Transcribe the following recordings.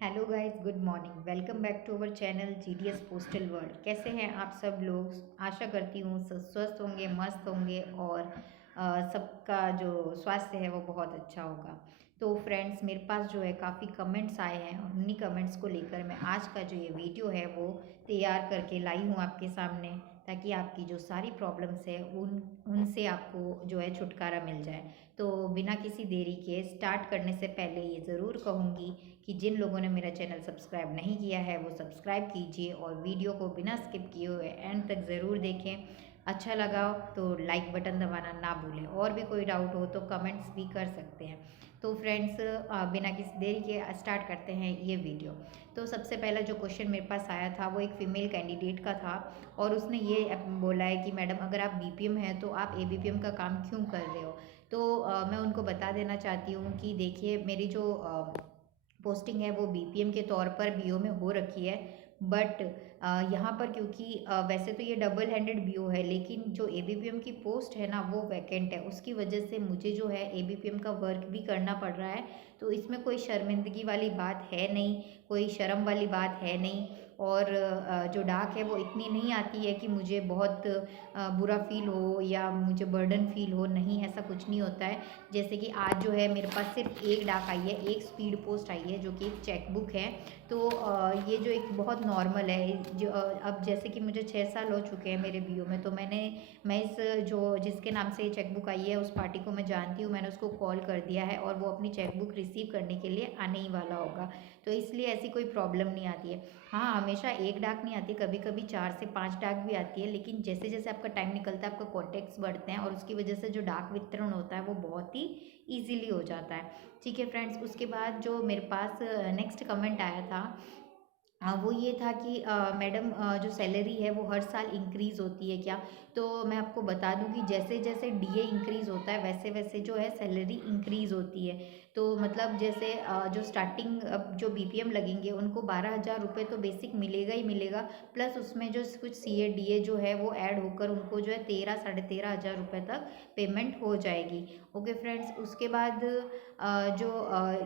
Hello guys, good morning. Welcome back to our channel GDS postal world. कैसे हैं आप सब लोग? आशा करती हूँ सब स्वस्थ होंगे, मस्त होंगे और सबका जो स्वास्थ्य है वो बहुत अच्छा होगा। तो फ्रेंड्स, मेरे पास जो है काफ़ी कमेंट्स आए हैं और उन्हीं कमेंट्स को लेकर मैं आज का जो ये वीडियो है वो तैयार करके लाई हूँ आपके सामने, ताकि आपकी जो सारी प्रॉब्लम्स है उनसे आपको जो है छुटकारा मिल जाए। तो बिना किसी देरी के स्टार्ट करने से पहले ये ज़रूर कहूँगी कि जिन लोगों ने मेरा चैनल सब्सक्राइब नहीं किया है वो सब्सक्राइब कीजिए और वीडियो को बिना स्किप किए हुए एंड तक ज़रूर देखें। अच्छा लगा तो लाइक बटन दबाना ना भूलें, और भी कोई डाउट हो तो कमेंट्स भी कर सकते हैं। तो फ्रेंड्स, बिना किसी देरी के स्टार्ट करते हैं ये वीडियो। तो सबसे पहला जो क्वेश्चन मेरे पास आया था वो एक फ़ीमेल कैंडिडेट का था, और उसने ये बोला है कि मैडम, अगर आप बीपीएम हैं तो आप एबीपीएम का काम क्यों कर रहे हो। तो मैं उनको बता देना चाहती हूँ कि देखिए, मेरी जो पोस्टिंग है वो बीपीएम के तौर पर बीओ में हो रखी है, बट यहाँ पर क्योंकि वैसे तो ये डबल हैंडेड बीओ है, लेकिन जो एबीपीएम की पोस्ट है ना वो वैकेंट है, उसकी वजह से मुझे जो है एबीपीएम का वर्क भी करना पड़ रहा है। तो इसमें कोई शर्मिंदगी वाली बात है नहीं, कोई शर्म वाली बात है नहीं। और जो डाक है वो इतनी नहीं आती है कि मुझे बहुत बुरा फील हो या मुझे बर्डन फील हो, नहीं, ऐसा कुछ नहीं होता है। जैसे कि आज जो है मेरे पास सिर्फ एक डाक आई है, एक स्पीड पोस्ट आई है जो कि एक चेकबुक है। तो ये जो एक बहुत नॉर्मल है, जो अब जैसे कि मुझे 6 साल हो चुके हैं मेरे बीओ में, तो मैं इस जो जिसके नाम से ये चेकबुक आई है उस पार्टी को मैं जानती हूँ, मैंने उसको कॉल कर दिया है और वो अपनी चेकबुक रिसीव करने के लिए आने ही वाला होगा। तो इसलिए ऐसी कोई प्रॉब्लम नहीं आती है। हाँ, हमेशा एक डाक नहीं आती, कभी कभी 4 से 5 डाक भी आती है, लेकिन जैसे जैसे आपका टाइम निकलता है आपका कॉन्टेक्ट्स बढ़ते हैं और उसकी वजह से जो डाक वितरण होता है वो बहुत ही ईजिली हो जाता है। ठीक है फ्रेंड्स, उसके बाद जो मेरे पास नेक्स्ट कमेंट आया था, वो ये था कि मैडम, जो सैलरी है वो हर साल इंक्रीज़ होती है क्या? तो मैं आपको बता दूं कि जैसे जैसे डीए इंक्रीज़ होता है वैसे वैसे जो है सैलरी इंक्रीज़ होती है। तो मतलब जैसे जो स्टार्टिंग अब जो बीपीएम लगेंगे उनको 12,000 रुपये तो बेसिक मिलेगा ही मिलेगा, प्लस उसमें जो कुछ सीए डीए जो है वो ऐड होकर उनको जो है 13 साढ़े 13 हज़ार रुपये तक पेमेंट हो जाएगी। ओके फ्रेंड्स, उसके बाद जो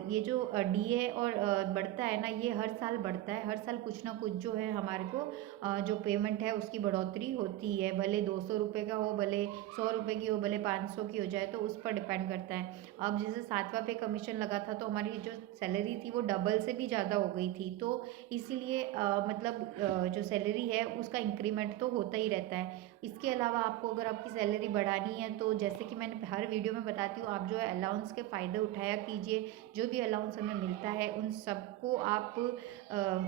ये जो डीए और बढ़ता है ना, ये हर साल बढ़ता है, हर साल कुछ ना कुछ जो है हमारे को जो पेमेंट है उसकी बढ़ोतरी होती है, भले 200 रुपये का हो, भले 100 रुपये की हो, भले 500 की हो जाए, तो उस पर डिपेंड करता है। अब जैसे 7वां पे कमीशन लगा था तो हमारी जो सैलरी थी वो डबल से भी ज़्यादा हो गई थी, तो इसीलिए मतलब जो सैलरी है उसका इंक्रीमेंट तो होता ही रहता है। इसके अलावा आपको अगर आपकी सैलरी बढ़ानी है तो जैसे कि मैंने हर वीडियो में बताती हूँ, आप जो है अलाउंस के फ़ायदे उठाया कीजिए। जो भी अलाउंस हमें मिलता है उन सबको आप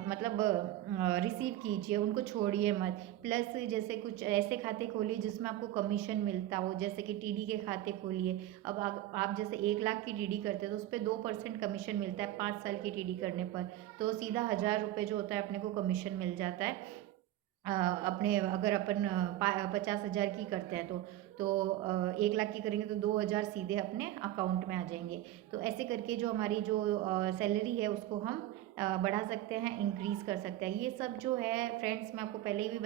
मतलब रिसीव कीजिए, उनको छोड़िए मत। प्लस जैसे कुछ ऐसे खाते खोलिए जिसमें आपको कमीशन मिलता हो, जैसे कि टीडी के खाते खोलिए। अब आप जैसे 1 लाख की टीडी करते हैं तो उस पर 2% कमीशन मिलता है 5 साल की टीडी करने पर, तो सीधा 1,000 रुपये जो होता है अपने को कमीशन मिल जाता है। अपने अगर अपन 50,000 की करते हैं तो 1 लाख की करेंगे तो 2,000 सीधे अपने अकाउंट में आ जाएंगे। तो ऐसे करके जो हमारी जो सैलरी है उसको हम बढ़ा सकते हैं, इंक्रीज़ कर सकते हैं। ये सब जो है फ्रेंड्स मैं आपको पहले ही भी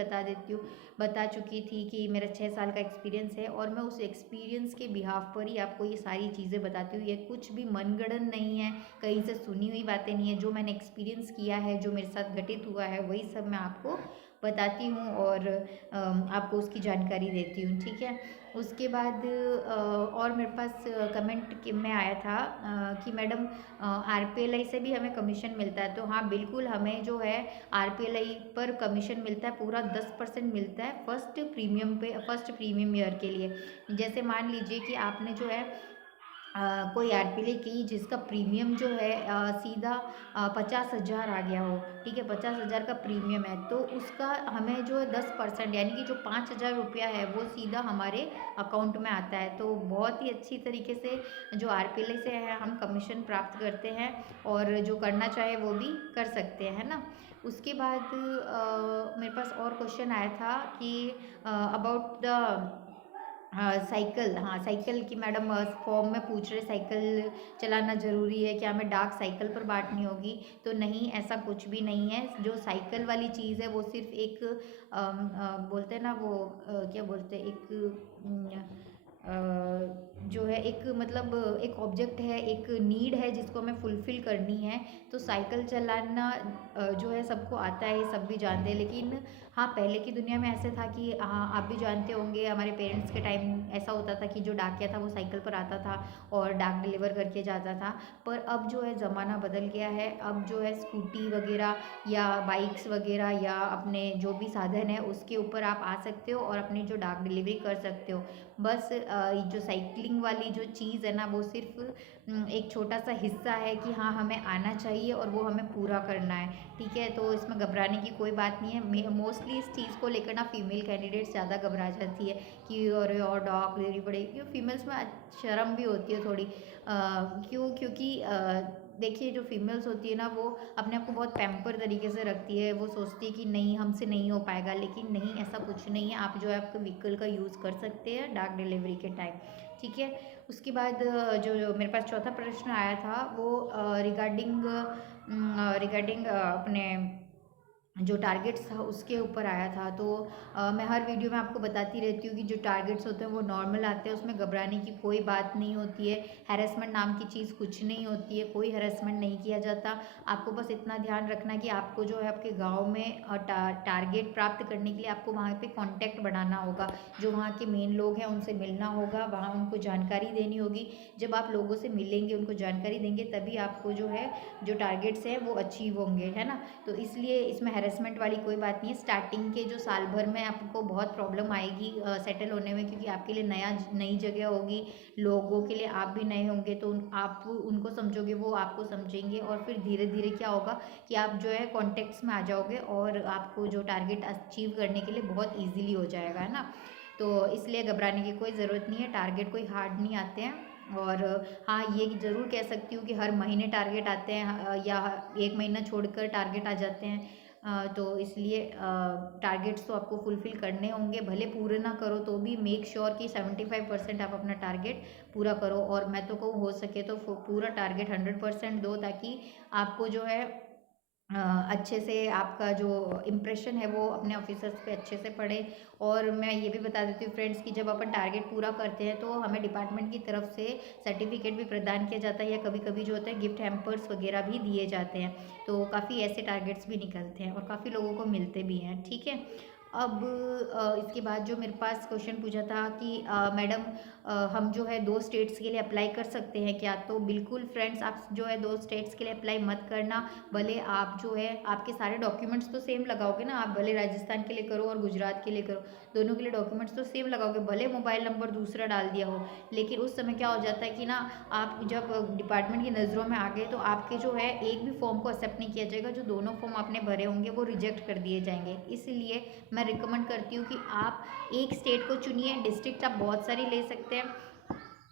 बता चुकी थी कि मेरा 6 साल का एक्सपीरियंस है, और मैं उस एक्सपीरियंस के बिहाफ पर ही आपको ये सारी चीज़ें बताती हूँ। ये कुछ भी मनगढ़ंत नहीं है, कहीं से सुनी हुई बातें नहीं है, जो मैंने एक्सपीरियंस किया है, जो मेरे साथ घटित हुआ है, वही सब मैं आपको बताती हूँ और आपको उसकी जानकारी देती हूँ। ठीक है, उसके बाद और मेरे पास कमेंट में आया था कि मैडम, आरपीएलआई से भी हमें कमीशन मिलता है। तो हाँ, बिल्कुल, हमें जो है आरपीएलआई पर कमीशन मिलता है, पूरा 10% मिलता है फर्स्ट प्रीमियम ईयर के लिए। जैसे मान लीजिए कि आपने जो है कोई आरपीएल की जिसका प्रीमियम जो है सीधा 50,000 आ गया हो, ठीक है, 50,000 का प्रीमियम है, तो उसका हमें जो है 10%, यानी कि जो 5,000 रुपया है वो सीधा हमारे अकाउंट में आता है। तो बहुत ही अच्छी तरीके से जो आरपीएल से है हम कमीशन प्राप्त करते हैं, और जो करना चाहे वो भी कर सकते हैं, है ना। उसके बाद मेरे पास और क्वेश्चन आया था कि अबाउट द साइकिल, हाँ, साइकिल की मैडम फॉर्म में पूछ रहे साइकिल चलाना ज़रूरी है क्या, हमें डाक साइकिल पर बांटनी होगी? तो नहीं, ऐसा कुछ भी नहीं है। जो साइकिल वाली चीज़ है वो सिर्फ एक बोलते हैं ना वो क्या बोलते हैं, एक जो है एक मतलब एक ऑब्जेक्ट है, एक नीड है जिसको हमें फुलफ़िल करनी है। तो साइकिल चलाना जो है सबको आता है, सब भी जानते हैं। लेकिन हाँ, पहले की दुनिया में ऐसे था कि हाँ, आप भी जानते होंगे हमारे पेरेंट्स के टाइम ऐसा होता था कि जो डाकिया था वो साइकिल पर आता था और डाक डिलीवर करके जाता था। पर अब जो है ज़माना बदल गया है। अब जो है स्कूटी वग़ैरह या बाइक्स वग़ैरह या अपने जो भी साधन है उसके ऊपर आप आ सकते हो और अपनी जो डाक डिलीवरी कर सकते हो। बस ये जो साइकिलिंग वाली जो चीज़ है ना वो सिर्फ एक छोटा सा हिस्सा है कि हाँ हमें आना चाहिए और वो हमें पूरा करना है। ठीक है, तो इसमें घबराने की कोई बात नहीं है। मोस्टली इस चीज़ को लेकर ना फीमेल कैंडिडेट्स ज़्यादा घबरा जाती है कि अरे और डॉग डिलीवरी पड़ेगी, क्यों फीमेल्स में शर्म भी होती है थोड़ी। क्यों, क्योंकि देखिए जो फीमेल्स होती है ना वो अपने आप को बहुत पैम्पर तरीके से रखती है। वो सोचती है कि नहीं हमसे नहीं हो पाएगा, लेकिन नहीं, ऐसा कुछ नहीं है। आप जो है आपके व्हीकल का यूज़ कर सकते हैं डाक डिलीवरी के टाइम। ठीक है, उसके बाद जो मेरे पास चौथा प्रश्न आया था वो रिगार्डिंग रिगार्डिंग अपने जो टारगेट्स था उसके ऊपर आया था। तो मैं हर वीडियो में आपको बताती रहती हूँ कि जो टारगेट्स होते हैं वो नॉर्मल आते हैं, उसमें घबराने की कोई बात नहीं होती है। हैरेसमेंट नाम की चीज़ कुछ नहीं होती है, कोई हैरेसमेंट नहीं किया जाता। आपको बस इतना ध्यान रखना कि आपको जो है आपके गाँव में टारगेट प्राप्त करने के लिए आपको वहाँ पे कॉन्टैक्ट बनाना होगा। जो वहाँ के मेन लोग हैं उनसे मिलना होगा, वहाँ उनको जानकारी देनी होगी। जब आप लोगों से मिलेंगे, उनको जानकारी देंगे, तभी आपको जो है जो टारगेट्स हैं वो अचीव होंगे, है ना। तो इसलिए इसमें हैरेसमेंट वाली कोई बात नहीं है। स्टार्टिंग के जो साल भर में आपको बहुत प्रॉब्लम आएगी सेटल होने में, क्योंकि आपके लिए नई जगह होगी, लोगों के लिए आप भी नए होंगे। तो आप उनको समझोगे, वो आपको समझेंगे, और फिर धीरे धीरे क्या होगा कि आप जो है कॉन्टेक्ट्स में आ जाओगे और आपको जो टारगेट अचीव करने के लिए बहुत ईजिली हो जाएगा, है ना। तो इसलिए घबराने की कोई ज़रूरत नहीं है, टारगेट कोई हार्ड नहीं आते हैं। और हाँ, ये ज़रूर कह सकती हूँ कि हर महीने टारगेट आते हैं, या 1 महीना छोड़कर टारगेट आ जाते हैं। तो इसलिए टारगेट्स तो आपको फुलफ़िल करने होंगे, भले पूरे ना करो तो भी मेक श्योर कि 75% आप अपना टारगेट पूरा करो। और मैं तो कहूँ हो सके तो पूरा टारगेट 100% दो, ताकि आपको जो है अच्छे से आपका जो इम्प्रेशन है वो अपने ऑफिसर्स पे अच्छे से पड़े। और मैं ये भी बता देती हूँ फ्रेंड्स कि जब अपन टारगेट पूरा करते हैं तो हमें डिपार्टमेंट की तरफ से सर्टिफिकेट भी प्रदान किया जाता है, या कभी कभी जो होता है गिफ्ट हैम्पर्स वगैरह भी दिए जाते हैं। तो काफ़ी ऐसे टारगेट्स भी निकलते हैं और काफ़ी लोगों को मिलते भी हैं। ठीक है, अब इसके बाद जो मेरे पास क्वेश्चन पूछा था कि मैडम हम जो है 2 स्टेट्स के लिए अप्लाई कर सकते हैं क्या? तो बिल्कुल फ्रेंड्स, आप जो है 2 स्टेट्स के लिए अप्लाई मत करना। भले आप जो है आपके सारे डॉक्यूमेंट्स तो सेम लगाओगे ना, आप भले राजस्थान के लिए करो और गुजरात के लिए करो, दोनों के लिए डॉक्यूमेंट्स तो सेम लगाओगे, भले मोबाइल नंबर दूसरा डाल दिया हो। लेकिन उस समय क्या हो जाता है कि ना, आप जब डिपार्टमेंट की नज़रों में आ गए तो आपके जो है एक भी फॉर्म को एक्सेप्ट नहीं किया जाएगा। जो दोनों फॉर्म आपने भरे होंगे वो रिजेक्ट कर दिए जाएंगे। इसलिए मैं रिकमेंड करती हूँ कि आप एक स्टेट को चुनिए। डिस्ट्रिक्ट आप बहुत सारी ले सकते हैं,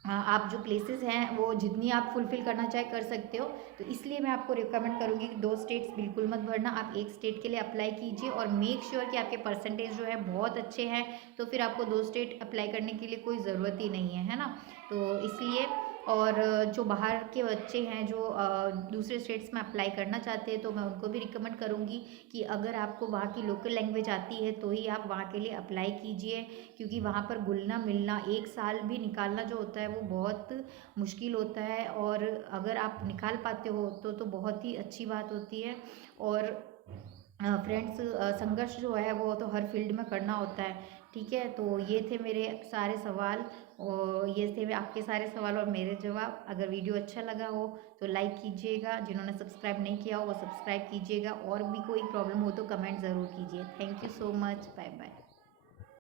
आप जो प्लेसेस हैं वो जितनी आप फुलफ़िल करना चाहे कर सकते हो। तो इसलिए मैं आपको रिकमेंड करूँगी कि 2 स्टेट्स बिल्कुल मत भरना, आप एक स्टेट के लिए अप्लाई कीजिए और मेक श्योर कि आपके परसेंटेज जो है बहुत अच्छे हैं। तो फिर आपको 2 स्टेट अप्लाई करने के लिए कोई ज़रूरत ही नहीं है, है ना। तो इसलिए, और जो बाहर के बच्चे हैं जो दूसरे स्टेट्स में अप्लाई करना चाहते हैं, तो मैं उनको भी रिकमेंड करूँगी कि अगर आपको वहाँ की लोकल लैंग्वेज आती है तो ही आप वहाँ के लिए अप्लाई कीजिए। क्योंकि वहाँ पर घुलना मिलना 1 साल भी निकालना जो होता है वो बहुत मुश्किल होता है, और अगर आप निकाल पाते हो तो बहुत ही अच्छी बात होती है। और फ्रेंड्स, संघर्ष जो है वो तो हर फील्ड में करना होता है। ठीक है, तो ये थे मेरे सारे सवाल, और ये थे आपके सारे सवाल और मेरे जवाब। अगर वीडियो अच्छा लगा हो तो लाइक कीजिएगा, जिन्होंने सब्सक्राइब नहीं किया हो वो सब्सक्राइब कीजिएगा, और भी कोई प्रॉब्लम हो तो कमेंट ज़रूर कीजिए। Thank you so much, bye bye.